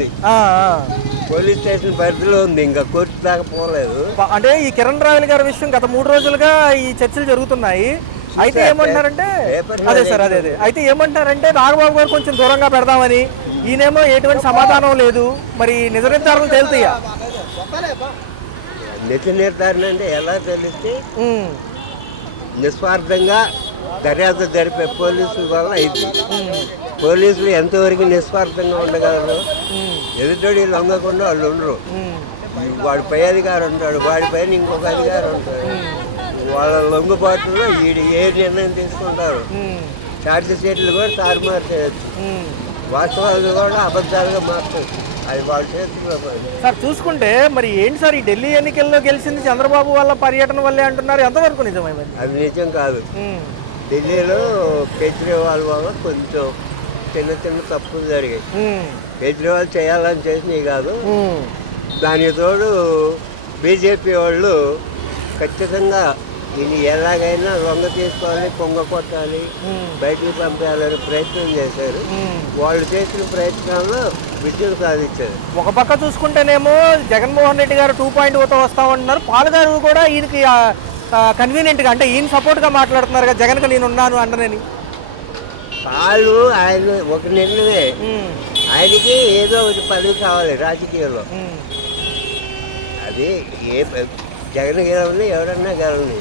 ఉంది, police station పరిధిలో ఉంది, ఇంకా కోర్టు దాకా పోలేదు. అంటే ఈ కిరణ్ రాయల్ గారి విషయం గత 3 రోజులుగా ఈ చర్చలు జరుగుతున్నాయి. అయితే ఏమంటారంటే అదే సార్ అదే అయితే ఏమంటారంటే నాగబాబు గారు కొంచెం దూరంగా పెడదామని, ఈయనేమో ఎటువంటి సమాధానం లేదు. మరి నిజ నిర్ధారణలు తేలుతాయా? నిజ నిర్ధారణ అంటే ఎలా తెలిస్తే నిస్వార్థంగా దర్యాప్తు జరిపే పోలీసుల వల్ల అయింది. పోలీసులు ఎంతవరకు నిస్వార్థంగా ఉండగలరు? ఎదుటోడి లొంగకుండా వాళ్ళు ఉండరు. వాడి పై అధికారం ఉంటాడు, వాడి పైన ఇంకొక అధికారం ఉంటాడు. వాళ్ళ లొంగుబాటులో వీడు ఏ నిర్ణయం తీసుకుంటారు. ఛార్జ్ షీట్లు కూడా తారుమారు చేయొచ్చు, వాస్తవాలు కూడా అబద్ధాలుగా మార్చవచ్చు. అది వాళ్ళ చేతుల్లో. సార్ చూసుకుంటే మరి ఏంటి సార్ ఈ ఢిల్లీ ఎన్నికల్లో గెలిచింది చంద్రబాబు వాళ్ళ పర్యటన వల్లే అంటున్నారు, ఎంతవరకు నిజమే? అది నిజం కాదు. ఢిల్లీలో కేజ్రీవాల్ వల్ల కొంచెం చిన్న చిన్న తప్పులు జరిగాయి. కేజ్రీవాల్ చేయాలని చేసినవి కాదు. దానికి తోడు బీజేపీ వాళ్ళు ఖచ్చితంగా దీన్ని ఎలాగైనా లొంగ తీసుకోవాలి, పొంగ కొట్టాలి, బయటికి పంపేయాలని ప్రయత్నం చేశారు. వాళ్ళు చేసిన ప్రయత్నాల్లో విజయం సాధించారు. ఒక పక్క చూసుకుంటేనేమో జగన్మోహన్ రెడ్డి గారు 2.0తో వస్తామంటున్నారు. పాల్ గారు కూడా ఈయనకి కన్వీనియంట్గా అంటే ఈయన సపోర్ట్గా మాట్లాడుతున్నారు కదా, జగన్కి నేను ఉన్నాను అంటనని. పాలు ఆయన ఒక నిర్ణయమే, ఆయనకి ఏదో ఒకటి పదవి కావాలి రాజకీయంలో. అది ఏ జగన్ గెలవని ఎవరన్నా గెలవని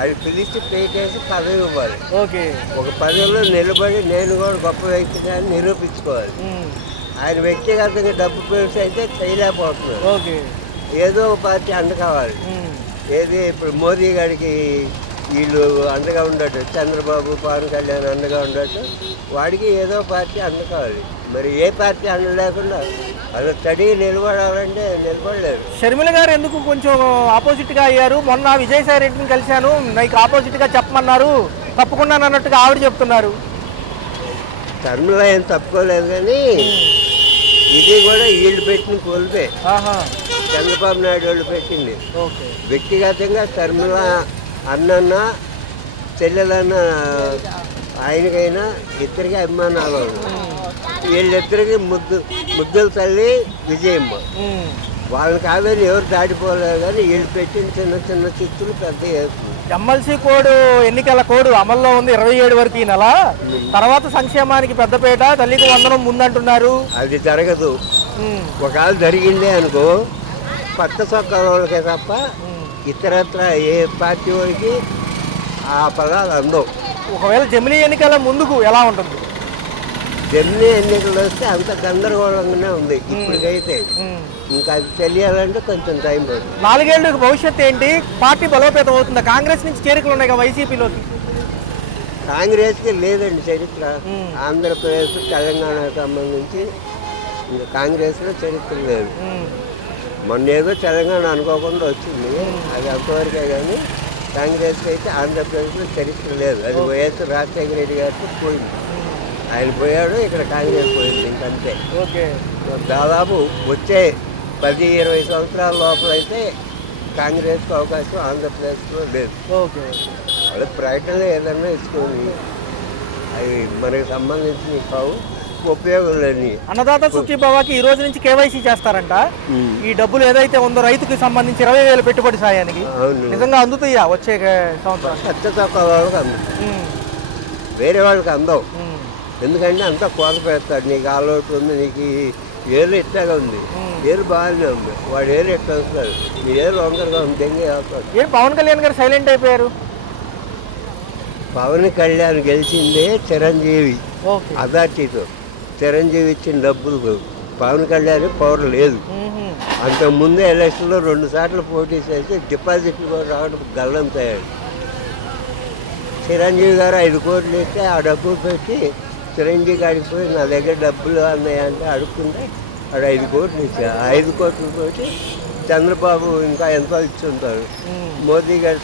అది పిలిచి పేటేసి పదవి ఇవ్వాలి. ఒక పదవిలో నిలబడి నేను కూడా గొప్ప వ్యక్తిగా నిరూపించుకోవాలి. ఆయన వ్యక్తిగతంగా డబ్బు పేర్చి అయితే చేయలేకపోతున్నారు. ఏదో ఒక పార్టీ అండ కావాలి. ఏది ఇప్పుడు మోదీ గారికి వీళ్ళు అండగా ఉండటం, చంద్రబాబు పవన్ కళ్యాణ్ అండగా ఉండటం, వాడికి ఏదో పార్టీ అండ కావాలి. మరి ఏ పార్టీ అండ లేకుండా అది స్టడీ నిలబడాలంటే నిలబడలేదు. షర్మిల గారు ఎందుకు కొంచెం ఆపోజిట్గా అయ్యారు? మొన్న విజయసాయి రెడ్డిని కలిశాను, నాకు ఆపోజిట్గా చెప్పమన్నారు, తప్పుకున్నాను అన్నట్టుగా ఆవిడ చెప్తున్నారు. షర్మిల ఏం తప్పుకోలేదు, కానీ ఇది కూడా వీళ్ళు పెట్టిన కోల్పే. చంద్రబాబు నాయుడు వాళ్ళు పెట్టింది. వ్యక్తిగతంగా షర్మిల అన్న చెల్లెలన్న ఆయనకైనా ఇద్దరికి అభిమానాలు. వీళ్ళిద్దరికి ముద్దుల తల్లి విజయమ్మ. వాళ్ళని కాదని ఎవరు దాటిపోలేదు, కానీ వీళ్ళు పెట్టిన చిన్న చిన్న చిత్తులు పెద్ద చేస్తుంది. ఎమ్మెల్సీ కోడ్ ఎన్నికల కోడ్ అమల్లో ఉంది 27 వరకు ఈ నెల. తర్వాత సంక్షేమానికి పెద్దపేట, తల్లికి వందనం ముందంటున్నారు. అది జరగదు. ఒకవేళ జరిగిందే అనుకో, కొత్త చొక్కా వాళ్ళకే తప్ప ఇతరత్ర ఏ పార్టీ వాళ్ళకి ఆ పదాలు అందవు. ఒకవేళ జమిలీ ఎన్నికల ముందుకు ఎలా ఉంటుంది? జమిలీ ఎన్నికలు వస్తే అంత గందరగోళంగానే ఉంది ఇప్పటికైతే. ఇంకా అది తెలియాలంటే కొంచెం టైం పడుతుంది. 4 ఏళ్ళకి భవిష్యత్తు ఏంటి? పార్టీ బలోపేతం అవుతుందా? కాంగ్రెస్ నుంచి చేరికలు ఉన్నాయి కదా వైసీపీలోకి. కాంగ్రెస్కి లేదండి చరిత్ర. ఆంధ్రప్రదేశ్ తెలంగాణకు సంబంధించి ఇంకా కాంగ్రెస్లో చరిత్ర లేదు. మొన్న ఏదో తెలంగాణ అనుకోకుండా వచ్చింది, అది అంతవరకే. కానీ కాంగ్రెస్కి అయితే ఆంధ్రప్రదేశ్లో చరిత్ర లేదు. అది వైఎస్ రాజశేఖర రెడ్డి గారికి పోయింది. ఆయన పోయాడు, ఇక్కడ కాంగ్రెస్ పోయింది, ఇంకంతే. దాదాపు వచ్చే 10-20 సంవత్సరాల లోపలైతే కాంగ్రెస్కి అవకాశం ఆంధ్రప్రదేశ్లో లేదు. వాళ్ళ ప్రకటనలు ఏదైనా ఇచ్చుకొని అవి మనకు సంబంధించినవి కావు, ఉపయోగం లేని. అన్నదాత సుఖీభావాకి ఈ రోజు నుంచి కేవైసీ చేస్తారంట. ఈ డబ్బులు ఏదైతే ఉందో రైతుకి సంబంధించి 20,000 పెట్టుబడి సాయానికి నిజంగా అందుతాయా వచ్చే సంవత్సరం? కొత్త తక్కువ వాళ్ళకి అందుతాయి, వేరే వాళ్ళకి అందవు. ఎందుకంటే అంతా కోత పెడతాడు. నీకు ఆలోటు ఉంది, నీకు ఏరు ఎట్లాగా ఉంది, ఏరు బాగానే ఉంది, వాడు ఏరు ఎట్లా వస్తాడు, నీ ఏరు వంకరగా ఉంది, దెంగే అవుతాడు. ఏం పవన్ కళ్యాణ్ గారు సైలెంట్ అయిపోయారు? పవన్ కళ్యాణ్ గెలిచిందే చిరంజీవి అథారిటీతో. చిరంజీవి ఇచ్చిన డబ్బులు పవన్ కళ్యాణ్ పవర్ లేదు. అంతకుముందు ఎలక్షన్లో 2 సార్లు పోటీ చేసి డిపాజిట్లు కూడా రావడం గల్లంతయ్యాడు. చిరంజీవి గారు 5 కోట్లు ఇస్తే ఆ డబ్బులు పెట్టి చిరంజీవి గారికి పోయి నా దగ్గర డబ్బులు అన్నాయంటే అడుక్కుంటే ఆడు 5 కోట్లు ఇచ్చాడు. 5 కోట్లు తోటి చంద్రబాబు ఇంకా ఎంతో ఇచ్చుంటాడు. మోదీ గారి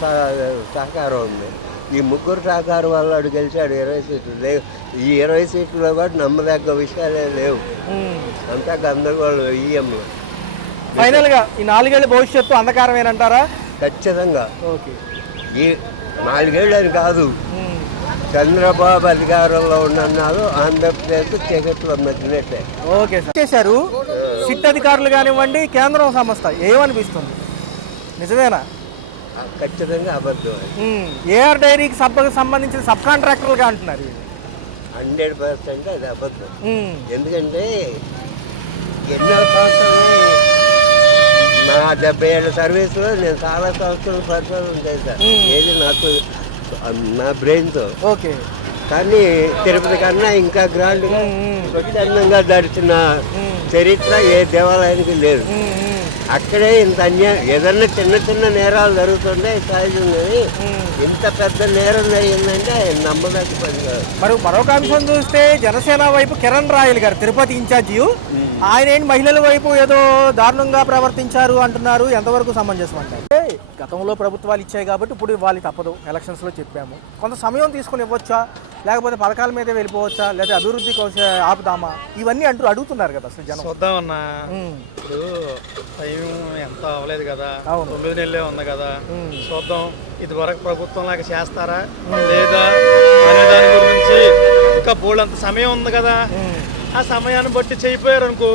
సహకారం ఉంది. ఈ ముగ్గురు సహకారం వల్ల వాడు గెలిచాడు. 20 సీట్లు లేవు. ఈ 20 సీట్లలో కూడా నమ్మదగ్గ విషయాలే లేవు, అంతా గందరగోళం. ఈఎంలో ఫైనల్గా ఈ 4 ఏళ్ళ భవిష్యత్తు అంధకారమేనంటారా? ఖచ్చితంగా. ఈ 4 ఏళ్ళు అని కాదు, చంద్రబాబు అధికారంలో ఉన్నన్నాళ్ళు ఆంధ్రప్రదేశ్ చీకట్లో మధ్యనట్టే. Okay sir. చేశారు సిట్ అధికారులు కానివ్వండి, కేంద్రం సంస్థ ఏమనిపిస్తుంది, నిజమేనా? ఖచ్చితంగా అబద్ధం. ఏఆర్ డైరీకి సంబంధించిన సబ్ కాంట్రాక్టర్లుగా అంటున్నారు. 100% అది అబద్ధం. ఎందుకంటే ఎన్నో సంవత్సరాలు నా 70 ఏళ్ళ సర్వీస్లో నేను చాలా సంవత్సరాలు పరిశోధన చేశాను. ఏది నాకు నా బ్రెయిన్తో. ఓకే. కానీ తిరుపతి కన్నా ఇంకా గ్రాండ్గా స్వచ్ఛందంగా దర్శన చరిత్ర ఏ దేవాలయానికి లేదు. అక్కడే ఇంత అన్యాయం, ఏదన్నా చిన్న చిన్న నేరాలు జరుగుతుంటే సహజం, కానీ ఇంత పెద్ద నేరం జరిగిందంటే నమ్మదగ్గ పని కాదు. మరి మరొక అంశం చూస్తే జనసేన వైపు కిరణ్ రాయల్ గారు తిరుపతి ఇన్ఛార్జి, ఆయన ఏంటి మహిళల వైపు ఏదో దారుణంగా ప్రవర్తించారు అంటున్నారు. ఎంతవరకు సమంజసం అంటే గతంలో ప్రభుత్వాలు ఇచ్చాయి కాబట్టి ఇప్పుడు ఇవ్వాలి తప్పదు, ఎలక్షన్స్లో చెప్పాము. కొంత సమయం తీసుకుని ఇవ్వచ్చా, లేకపోతే పథకాల మీదే వెళ్ళిపోవచ్చా, లేదా అభివృద్ధి కోసం ఆపుదామా, ఇవన్నీ అడుగుతున్నారు కదా అసలు జనం. చూద్దామన్నా, ఇప్పుడు టైం ఎంత అవ్వలేదు కదా, 9 నెలలే ఉంది కదా, చూద్దాం ఇది వరకు ప్రభుత్వం లాగా చేస్తారా లేదా అనే దాని గురించి. ఇంకా బోల్డంత సమయం ఉంది కదా, ఆ సమయాన్ని బట్టి చేయిపోయారు అనుకో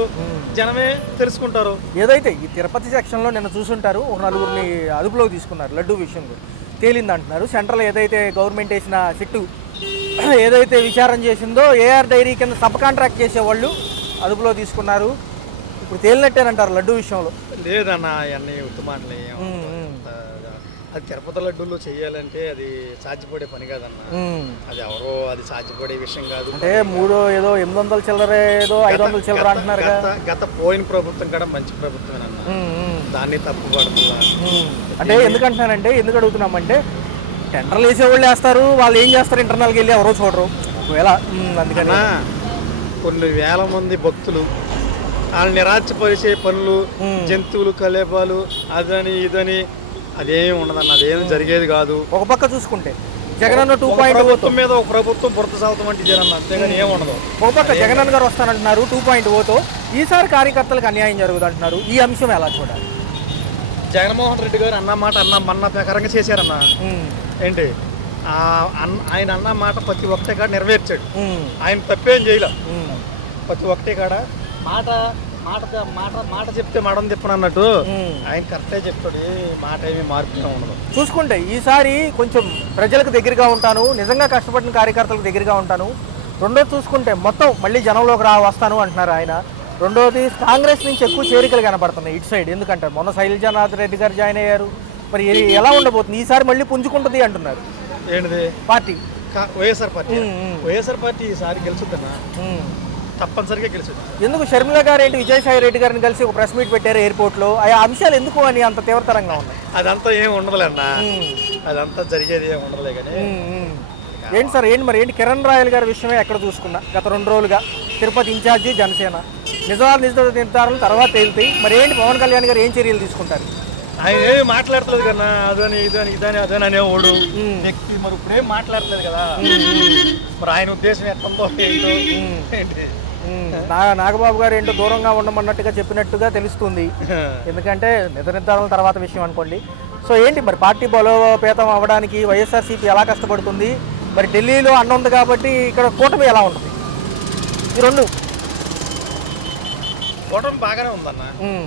జనమే తెలుసుకుంటారు. ఏదైతే ఈ తిరుపతి సెక్షన్లో నిన్న చూసుంటారు, ఒక 4గురిని అదుపులోకి తీసుకున్నారు లడ్డూ విషయంలో తేలింది అంటున్నారు. సెంట్రల్ ఏదైతే గవర్నమెంట్ వేసిన సిట్టు ఏదైతే విచారణ చేసిందో ఏఆర్ డైరీ కింద సబ్ కాంట్రాక్ట్ చేసేవాళ్ళు అదుపులో తీసుకున్నారు. ఇప్పుడు తేలినట్టేనంటారు లడ్డూ విషయంలో. లేదన్నా అవన్నీ ఉత్తమాటలే. అది తిరుపతి లడ్డూలో చేయాలంటే అది సాధ్యపడే పని కాదన్న. అది ఎవరో అది సాధ్యపడే విషయం కాదు. అంటే ఏదో 800 చిల్లర ఏదో 500 చిల్లర అంటున్నారు. గత పోయిన ప్రభుత్వం కూడా మంచి ప్రభుత్వమేనన్న, దాన్ని తప్పు పడుతున్నా. అంటే ఎందుకంటున్నానంటే, ఎందుకు అడుగుతున్నామంటే టెండర్లు వేసేవాళ్ళు వేస్తారు, వాళ్ళు ఏం చేస్తారు ఇంటర్నల్కి వెళ్ళి ఎవరో చూడరు. ఒకవేళ అందుకని కొన్ని వేల మంది భక్తులు వాళ్ళు నిరాశపరిచే పనులు, జంతువులు కలేపాలు, అదని ఇదని అదేమి ఉండదన్న, అదేమి జరిగేది కాదు. ఒక పక్క చూసుకుంటే జగనన్న 2.0 ప్రభుత్వం మీద ఒక ప్రభుత్వం బురద సాగుతాం అంటే జగన్ అంతేగాని ఏమి ఉండదు. ఒక పక్క జగనన్న గారు వస్తానంటున్నారు 2.0తో, ఈసారి కార్యకర్తలకు అన్యాయం జరుగుతుంది అంటున్నారు. ఈ అంశం ఎలా చూడాలి? జగన్మోహన్ రెడ్డి గారు అన్న మాట మన్న ప్రకారంగా చేశారన్న. ఏంటి ఆయన అన్న మాట ప్రతి ఒక్కటే కాడ నెరవేర్చాడు. ఆయన తప్పేం చేయలే. ప్రతి ఒక్కటే కాడ మాట మాట మాట మాట చెప్తే మడం తిప్పను అన్నట్టు ఆయన కరెక్టే చెప్తాడు. మాట ఏమి మార్పు ఉండదు. చూసుకుంటే ఈసారి కొంచెం ప్రజలకు దగ్గరగా ఉంటాను, నిజంగా కష్టపడిన కార్యకర్తలకు దగ్గరగా ఉంటాను. రెండోది చూసుకుంటే మొత్తం మళ్ళీ జనంలోకి వస్తాను అంటున్నారు ఆయన. రెండోది కాంగ్రెస్ నుంచి ఎక్కువ చేరికలు కనపడుతున్నాయి ఇటు సైడ్. ఎందుకంటే మొన్న శైలజానాథ్ రెడ్డి గారు జాయిన్ అయ్యారు. మరి ఎలా ఉండబోతుంది ఈసారి? మళ్ళీ పుంజుకుంటుంది అంటున్నారు. ఏంటిది? Party YSR party. YSR party ఈసారి గెలుచుద్దన్నా, తప్పనిసరిగా గెలుచుద్ది. ఎందుకు షర్మిల గారు ఏంటి విజయసాయి రెడ్డి గారిని కలిసి ఒక ప్రెస్ మీట్ పెట్టారు ఎయిర్పోర్ట్లో, ఆ అంశాలు ఎందుకు అని అంత తీవ్రతరంగా ఉన్నాయి? అదంతా ఏమి ఉండదులే అన్న, అదంతా జరిగేది ఏమి ఉండదులే. కానీ ఏంటి సార్, ఏంటి కిరణ్ రాయల్ గారి విషయమే ఎక్కడ చూసుకున్నా గత 2 రోజులుగా తిరుపతి ఇన్ఛార్జి జనసేన నిజ నిర్ధారణలు తర్వాత తేలుతాయి. మరి ఏంటి పవన్ కళ్యాణ్ గారు ఏం చర్యలు తీసుకుంటారు? ఆయన ఏమి మాట్లాడలేదు కన్నా, అదని ఇదని ఇదని అదని అనేవాడు వ్యక్తి. మరి ఇప్పుడేం మాట్లాడలేదు కదా, మరి ఆయన ఉద్దేశం ఎట్టుందో ఏంటి? నాగబాబు గారు ఏంటో దూరంగా ఉండమన్నట్టుగా చెప్పినట్టుగా తెలుస్తుంది. ఎందుకంటే నిజ నిర్ధారణల తర్వాత విషయం అనుకోండి. సో ఏంటి మరి పార్టీ బలోపేతం అవ్వడానికి వైఎస్ఆర్సీపీ ఎలా కష్టపడుతుంది? మరి ఢిల్లీలో అన్న ఉంది కాబట్టి ఇక్కడ కూటమి ఎలా ఉంటుంది? ఈ రెండు కూటమి బాగానే ఉందన్న,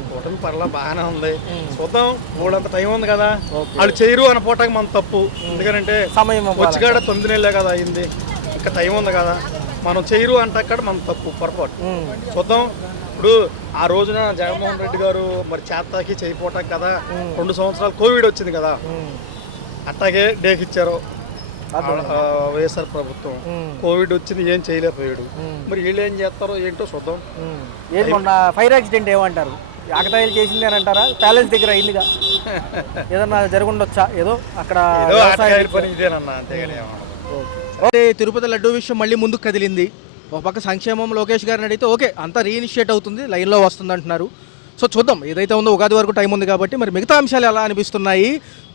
కూటమి పర్లా బాగానే ఉంది. చూద్దాం, మూడంత టైం ఉంది కదా, వాళ్ళు చేయరు అని పోవటానికి మన తప్పు. ఎందుకంటే సమయం వచ్చికాడ 9 నెలలే కదా అయింది, ఇంకా టైం ఉంది కదా, మనం చేయరు అంటే అక్కడ మన తప్పు, పొరపాటు. చూద్దాం. ఇప్పుడు ఆ రోజున జగన్మోహన్ రెడ్డి గారు మరి చేతకి చేయిపోవటం కదా, 2 సంవత్సరాలు కోవిడ్ వచ్చింది కదా, అట్టాగే డేకి ఇచ్చారు వైఎస్ఆర్ ప్రభుత్వం. కోవిడ్ వచ్చింది, ఏం చేయలేకపోయాడు. మరి వీళ్ళు ఏం చేస్తారో ఏంటో చూద్దాం. మొన్న ఫైర్ యాక్సిడెంట్ ఏమంటారు? ఆకతాయిలు చేసింది అని అంటారా? ప్యాలెస్ దగ్గర అయిందిగా, ఏదన్నా జరుగుండొచ్చా? ఏదో అక్కడ ఇదేనన్నా, అంతేగాని. తిరుపతి లడ్డూ విషయం మళ్ళీ ముందుకు కదిలింది. ఒక పక్క సంక్షేమం లోకేష్ గారిని అడిగితే ఓకే అంతా రీఇనిషియేట్ అవుతుంది, లైన్లో వస్తుంది అంటున్నారు. సో చూద్దాం, ఏదైతే ఉందో ఉగాది వరకు టైం ఉంది కాబట్టి. మరి మిగతా అంశాలు ఎలా అనిపిస్తున్నాయి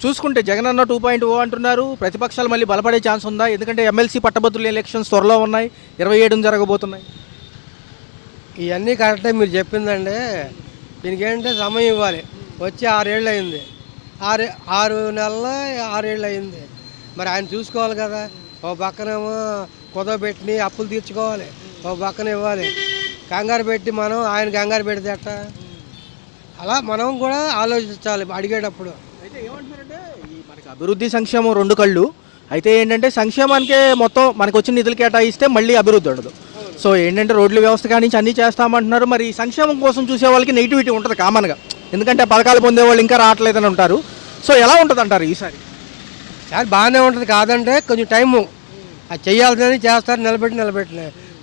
చూసుకుంటే? జగనన్న 2.0 అంటున్నారు. ప్రతిపక్షాలు మళ్ళీ బలపడే ఛాన్స్ ఉందా? ఎందుకంటే ఎమ్మెల్సీ పట్టభద్రుల ఎలక్షన్స్ త్వరలో ఉన్నాయి, 27 జరగబోతున్నాయి. ఇవన్నీ కరెక్టే మీరు చెప్పిందండి. దీనికి ఏంటంటే సమయం ఇవ్వాలి. వచ్చి 6 ఏళ్ళు అయింది, 6 నెలల 6 ఏళ్ళు అయింది. మరి ఆయన చూసుకోవాలి కదా. ఓ పక్కనేమో కుదవబెట్టి అప్పులు తీర్చుకోవాలి, ఓ పక్కన ఇవ్వాలి. కంగారు పెట్టి మనం ఆయన కంగారు పెడితే అట్ట. అలా మనం కూడా ఆలోచించాలి అడిగేటప్పుడు. అయితే ఏమంటున్నారంటే ఈ మనకి అభివృద్ధి సంక్షేమం రెండు కళ్ళు. అయితే ఏంటంటే సంక్షేమానికే మొత్తం మనకు వచ్చిన నిధులు కేటాయిస్తే మళ్ళీ అభివృద్ధి ఉండదు. సో ఏంటంటే రోడ్ల వ్యవస్థ కానీ అన్నీ చేస్తామంటున్నారు. మరి సంక్షేమం కోసం చూసే వాళ్ళకి నెగిటివిటీ ఉంటుంది కామన్గా, ఎందుకంటే పథకాలు పొందేవాళ్ళు ఇంకా రావట్లేదని ఉంటారు. సో ఎలా ఉంటుంది అంటారు ఈసారి? సార్ బాగానే ఉంటుంది, కాదంటే కొంచెం టైము అది చేయాల్సిందని చేస్తారు. నిలబెట్టిన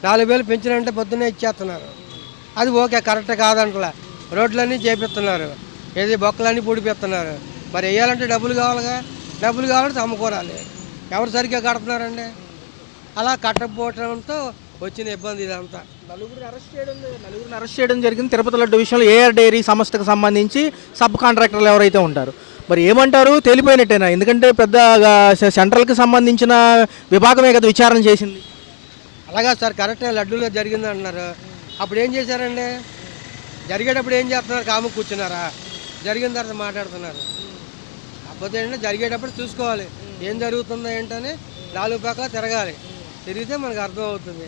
4,000 పెంచినంటే పొద్దున్నే ఇచ్చేస్తున్నారు. అది ఓకే, కరెక్ట్ కాదంటలే. రోడ్లన్నీ చేపిస్తున్నారు, ఏది బొక్కలన్నీ పూడిపిస్తున్నారు. మరి వేయాలంటే డబ్బులు కావాలిగా, డబ్బులు కావాలంటే అమ్ముకోరాలి. ఎవరు సరిగ్గా కడుతున్నారండి? అలా కట్టకపోవడంతో వచ్చిన ఇబ్బంది ఇదంతా. నలుగురిని అరెస్ట్ చేయడం జరిగింది తిరుపతి లడ్డు విషయంలో. ఏఆర్ డైరీ సంస్థకు సంబంధించి సబ్ కాంట్రాక్టర్లు ఎవరైతే ఉంటారు, మరి ఏమంటారు? తేలిపోయినట్టేనా? ఎందుకంటే పెద్ద సెంట్రల్కి సంబంధించిన విభాగమే కదా విచారణ చేసింది. అలాగా సార్, కరెక్టే లడ్డూలో జరిగింది అంటున్నారు. అప్పుడు ఏం చేశారండి? జరిగేటప్పుడు ఏం చేస్తున్నారు? కాము కూర్చున్నారా? జరిగిన తర్వాత మాట్లాడుతున్నారు. కాకపోతే ఏంటంటే జరిగేటప్పుడు చూసుకోవాలి ఏం జరుగుతుందో ఏంటని. 4 పక్కల తిరగాలి, తిరిగితే మనకు అర్థం అవుతుంది.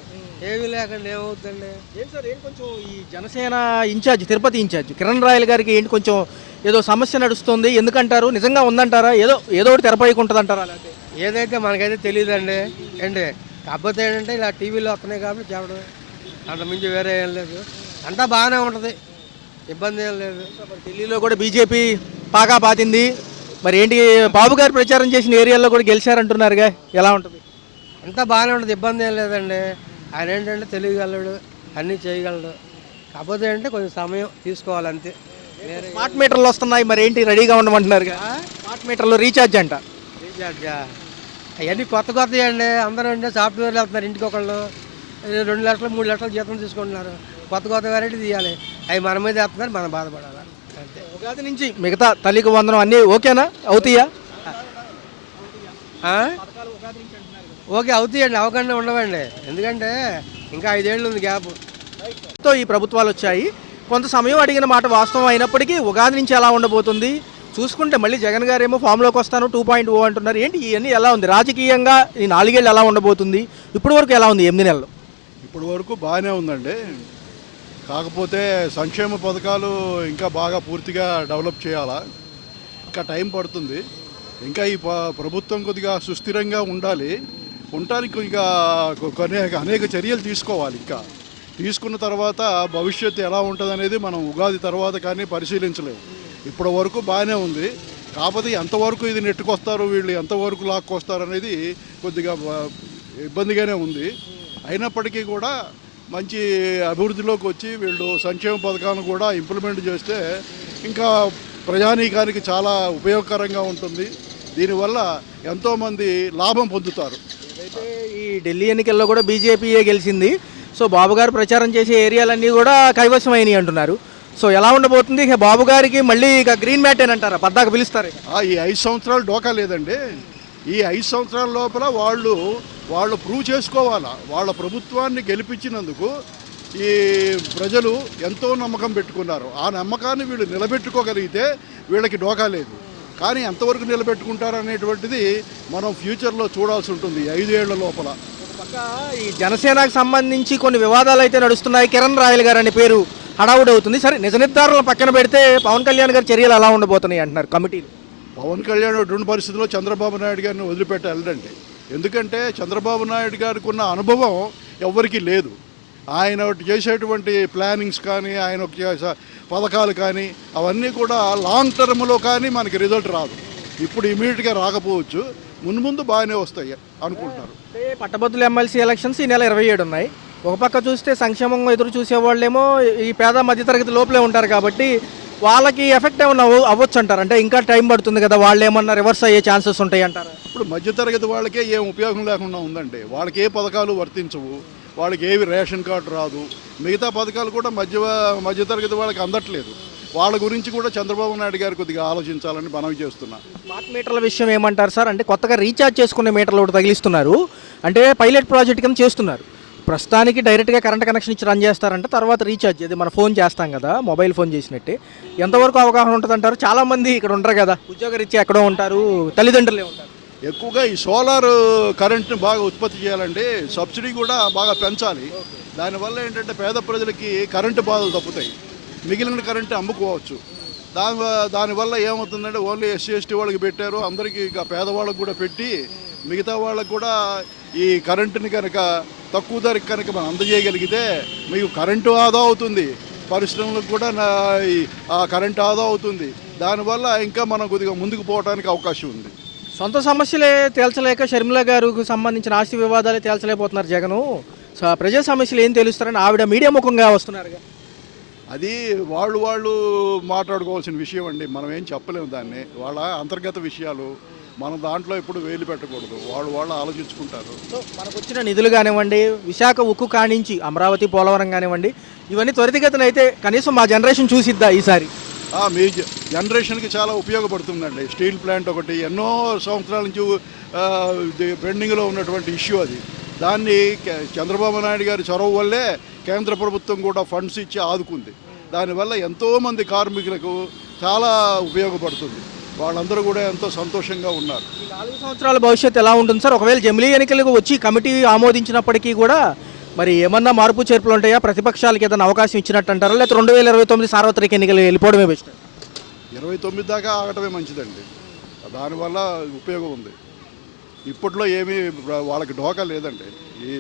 ఏమీ లేకుండా ఏమవుతుందండి? ఏం సార్, ఏంటి కొంచెం ఈ జనసేన ఇన్ఛార్జ్, తిరుపతి ఇన్ఛార్జ్ కిరణ్ రాయల్ గారికి ఏంటి కొంచెం ఏదో సమస్య నడుస్తుంది ఎందుకంటారు? నిజంగా ఉందంటారా? ఏదో ఒకటి తెరపైకి ఉంటుంది అంటారా? లేకపోతే ఏదైతే మనకైతే తెలియదండి ఏంటి. కాకపోతే ఏంటంటే ఇలా టీవీలో వస్తున్నాయి కాబట్టి చెప్పడం, అంతమించి వేరే ఏం లేదు. అంతా బాగానే ఉంటుంది, ఇబ్బంది ఏం లేదు. ఢిల్లీలో కూడా బీజేపీ పాగా పాతింది. మరి ఏంటి బాబు గారు ప్రచారం చేసిన ఏరియాలో కూడా గెలిచారంటున్నారుగా, ఎలా ఉంటుంది? అంతా బాగానే ఉంటుంది, ఇబ్బంది ఏం లేదండి. ఆయన ఏంటంటే తెలియగలడు, అన్నీ చేయగలడు. కాకపోతే ఏంటంటే కొంచెం సమయం తీసుకోవాలి అంతే. స్మార్ట్ మీటర్లు వస్తున్నాయి, మరి ఏంటి రెడీగా ఉండమంటున్నారుగా? స్మార్ట్ మీటర్లు రీఛార్జ్ అంట. రీఛార్జా? అవన్నీ కొత్త అండి. అందరూ అంటే సాఫ్ట్వేర్లు వెళ్తున్నారు ఇంటికి ఒకళ్ళు. 2 లక్షలు 3 లక్షలు జీతం తీసుకుంటున్నారు. కొత్త వెరైటీ తీయాలి, అవి మన మీద వేస్తున్నారు, మనం బాధపడాలి అంతే. ఉగాది నుంచి మిగతా తల్లికి వందనం అన్నీ ఓకేనా? అవుతాయా? ఓకే అవుతాయండి, అవగాహన ఉండవండి. ఎందుకంటే ఇంకా 5 ఏళ్ళు ఉంది గ్యాప్. ఈ ప్రభుత్వాలు వచ్చాయి, కొంత సమయం అడిగిన మాట వాస్తవం అయినప్పటికీ ఉగాది నుంచి ఎలా ఉండబోతుంది చూసుకుంటే మళ్ళీ జగన్ గారు ఏమో ఫామ్లోకి వస్తాను 2.0 అంటున్నారు. ఏంటి ఇవన్నీ ఎలా ఉంది రాజకీయంగా? ఈ 4 ఏళ్ళు ఎలా ఉండబోతుంది? ఇప్పటి వరకు ఎలా ఉంది 8 నెలలు? ఇప్పటి వరకు బాగానే ఉందండి. కాకపోతే సంక్షేమ పథకాలు ఇంకా బాగా పూర్తిగా డెవలప్ చేయాలా, ఇంకా టైం పడుతుంది. ఇంకా ఈ ప్రభుత్వం కొద్దిగా సుస్థిరంగా ఉండాలి. ఉండటానికి ఇంకా అనేక చర్యలు తీసుకోవాలి. ఇంకా తీసుకున్న తర్వాత భవిష్యత్తు ఎలా ఉంటుంది అనేది మనం ఉగాది తర్వాత కానీ పరిశీలించలేము. ఇప్పటి వరకు బాగానే ఉంది. కాకపోతే ఎంతవరకు ఇది నెట్టుకొస్తారు, వీళ్ళు ఎంతవరకు లాక్కొస్తారు అనేది కొద్దిగా ఇబ్బందిగానే ఉంది. అయినప్పటికీ కూడా మంచి అభివృద్ధిలోకి వచ్చి వీళ్ళు సంక్షేమ పథకాలను కూడా ఇంప్లిమెంట్ చేస్తే ఇంకా ప్రజానీకానికి చాలా ఉపయోగకరంగా ఉంటుంది. దీనివల్ల ఎంతోమంది లాభం పొందుతారు. అయితే ఈ ఢిల్లీ ఎన్నికల్లో కూడా బీజేపీయే గెలిచింది. సో బాబు గారు ప్రచారం చేసే ఏరియాలన్నీ కూడా కైవసం అయినాయి అంటున్నారు. సో ఎలా ఉండబోతుంది? ఇక బాబు గారికి మళ్ళీ ఇక గ్రీన్ మ్యాట్ అంటారా? పద్దాక పిలుస్తారు. ఈ 5 సంవత్సరాలు డోకా లేదండి. ఈ 5 సంవత్సరాల లోపల వాళ్ళు ప్రూవ్ చేసుకోవాలా. వాళ్ళ ప్రభుత్వాన్ని గెలిపించినందుకు ఈ ప్రజలు ఎంతో నమ్మకం పెట్టుకున్నారు. ఆ నమ్మకాన్ని వీళ్ళు నిలబెట్టుకోగలిగితే వీళ్ళకి డోకా లేదు. కానీ ఎంతవరకు నిలబెట్టుకుంటారు అనేటువంటిది మనం ఫ్యూచర్లో చూడాల్సి ఉంటుంది 5 ఏళ్ల లోపల. పక్క ఈ జనసేనకు సంబంధించి కొన్ని వివాదాలు అయితే నడుస్తున్నాయి. కిరణ్ రాయల్ గారు అనే పేరు హడావుడి అవుతుంది. సరే, నిజ నిర్ధారణలు పక్కన పెడితే పవన్ కళ్యాణ్ గారి చర్యలు ఎలా ఉండబోతున్నాయి అంటున్నారు కమిటీలు. పవన్ కళ్యాణ్ రెండు పరిస్థితుల్లో చంద్రబాబు నాయుడు గారిని వదిలిపెట్టాలండి. ఎందుకంటే చంద్రబాబు నాయుడు గారికి ఉన్న అనుభవం ఎవరికీ లేదు. ఆయన చేసేటువంటి ప్లానింగ్స్ కానీ, ఆయన పథకాలు కానీ అవన్నీ కూడా లాంగ్ టర్మ్లో కానీ మనకి రిజల్ట్ రాదు. ఇప్పుడు ఇమీడియట్గా రాకపోవచ్చు, ముందు బాగానే వస్తాయి అనుకుంటున్నారు. పట్టభద్రుల ఎమ్మెల్సీ ఎలక్షన్స్ ఈ నెల 27 ఉన్నాయి. ఒక పక్క చూస్తే సంక్షేమం ఎదురు చూసేవాళ్ళేమో ఈ పేద మధ్యతరగతి లోపలే ఉంటారు కాబట్టి వాళ్ళకి ఎఫెక్ట్ ఏమన్నా అవ్వచ్చు అంటారు? అంటే ఇంకా టైం పడుతుంది కదా, వాళ్ళు ఏమన్నా రివర్స్ అయ్యే ఛాన్సెస్ ఉంటాయి అంటారు? ఇప్పుడు మధ్యతరగతి వాళ్ళకే ఏం ఉపయోగం లేకుండా ఉందండి. వాళ్ళకి ఏ పథకాలు వర్తించవు, వాళ్ళకి ఏవి రేషన్ కార్డు రాదు, మిగతా పథకాలు కూడా మధ్యతరగతి వాళ్ళకి అందట్లేదు. వాళ్ళ గురించి కూడా చంద్రబాబు నాయుడు గారు కొద్దిగా ఆలోచించాలని మనవి చేస్తున్నా. స్మార్ట్ మీటర్ల విషయం ఏమంటారు సార్? అంటే కొత్తగా రీఛార్జ్ చేసుకునే మీటర్లు ఒకటి తగిలిస్తున్నారు, అంటే పైలట్ ప్రాజెక్ట్ కింద చేస్తున్నారు. ప్రస్తుతానికి డైరెక్ట్గా కరెంట్ కనెక్షన్ ఇచ్చి రన్ చేస్తారంటే తర్వాత రీఛార్జ్, అది మన ఫోన్ చేస్తాం కదా, మొబైల్ ఫోన్ చేసినట్టే. ఎంతవరకు అవగాహన ఉంటుంది అంటారు? చాలామంది ఇక్కడ ఉంటారు కదా, ఉద్యోగరీత్యా ఎక్కడో ఉంటారు, తల్లిదండ్రులే ఉంటారు. ఎక్కువగా ఈ సోలార్ కరెంట్ని బాగా ఉత్పత్తి చేయాలండి. సబ్సిడీ కూడా బాగా పెంచాలి. దానివల్ల ఏంటంటే పేద ప్రజలకి కరెంటు బాధలు తప్పుతాయి. మిగిలిన కరెంటు అమ్ముకోవచ్చు. దానివల్ల ఏమవుతుందంటే ఓన్లీ ఎస్సీ ఎస్టీ వాళ్ళకి పెట్టారు, అందరికీ ఇక పేదవాళ్ళకి కూడా పెట్టి మిగతా వాళ్ళకు కూడా ఈ కరెంటుని కనుక తక్కువ ధరకి కనుక మనం అందజేయగలిగితే మీకు కరెంటు ఆదా అవుతుంది, పరిశ్రమలకు కూడా ఆ కరెంటు ఆదా అవుతుంది. దానివల్ల ఇంకా మనం కొద్దిగా ముందుకు పోవడానికి అవకాశం ఉంది. సొంత సమస్యలే తేల్చలేక షర్మిల గారికి సంబంధించిన ఆస్తి వివాదాలే తేల్చలేకపోతున్నారు జగను. ప్రజా సమస్యలు ఏం తెలుస్తారని ఆవిడ మీడియా ముఖంగా వస్తున్నారుగా. అది వాళ్ళు మాట్లాడుకోవాల్సిన విషయం అండి. మనం ఏం చెప్పలేము దాన్ని. వాళ్ళ అంతర్గత విషయాలు మనం దాంట్లో ఎప్పుడు వేలు పెట్టకూడదు. వాళ్ళు ఆలోచించుకుంటారు. సో మనకు వచ్చిన నిధులు కానివ్వండి, విశాఖ ఉక్కు కానించి అమరావతి పోలవరం కానివ్వండి, ఇవన్నీ త్వరితగతిన అయితే కనీసం మా జనరేషన్ చూసిద్దా ఈసారి? మీ జనరేషన్కి చాలా ఉపయోగపడుతుందండి. స్టీల్ ప్లాంట్ ఒకటి ఎన్నో సంవత్సరాల నుంచి పెండింగ్లో ఉన్నటువంటి ఇష్యూ అది. దాన్ని చంద్రబాబు నాయుడు గారి చొరవ వల్లే కేంద్ర ప్రభుత్వం కూడా ఫండ్స్ ఇచ్చి ఆదుకుంది. దానివల్ల ఎంతోమంది కార్మికులకు చాలా ఉపయోగపడుతుంది. వాళ్ళందరూ కూడా ఎంతో సంతోషంగా ఉన్నారు. 4 సంవత్సరాల భవిష్యత్తు ఎలా ఉంటుంది సార్? ఒకవేళ జమిలీ ఎన్నికలకు వచ్చి కమిటీ ఆమోదించినప్పటికీ కూడా మరి ఏమన్నా మార్పు చేర్పులు ఉంటాయా? ప్రతిపక్షాలకు ఏదైనా అవకాశం ఇచ్చినట్టు అంటారా, లేకపోతే 2029 సార్వత్రిక ఎన్నికలు వెళ్ళిపోవడమే బెస్ట్? 29 దాకా ఆగటమే మంచిదండి. దానివల్ల ఉపయోగం ఉంది. ఇప్పట్లో ఏమీ వాళ్ళకి ఢోకా లేదండి. ఈ